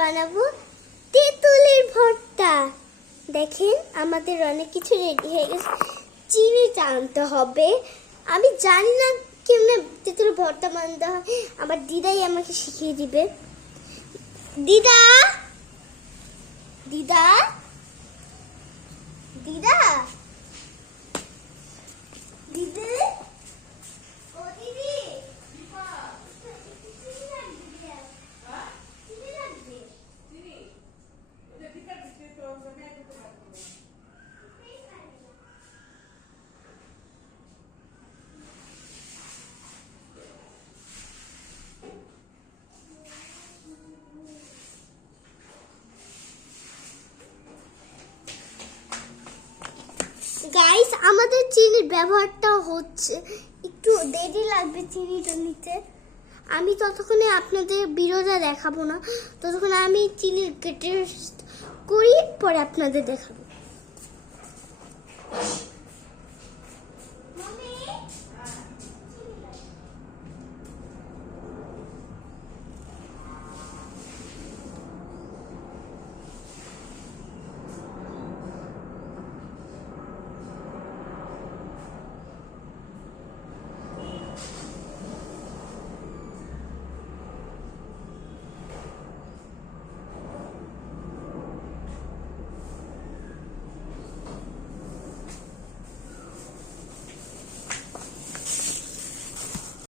বানাবো তেঁতুলের ভর্তা। দেখেন আমাদের অনেক কিছু রেডি হয়ে গেছে। চিনিটা আনতে হবে। আমি জানি না কেমনে তেঁতুলের ভর্তা বানাতে হয়, আমার দিদাই আমাকে শিখিয়ে দিবে। দিদা দিদা দিদা দিদি, ও দিদি, গাইস আমাদের চিনির ব্যবহারটা হচ্ছে, একটু দেরি লাগবে চিনিটা নিতে। আমি ততক্ষণে আপনাদের ভিডিওটা দেখাবো না, ততক্ষণে আমি চিনির টেস্ট করি, পরে আপনাদের দেখাবো।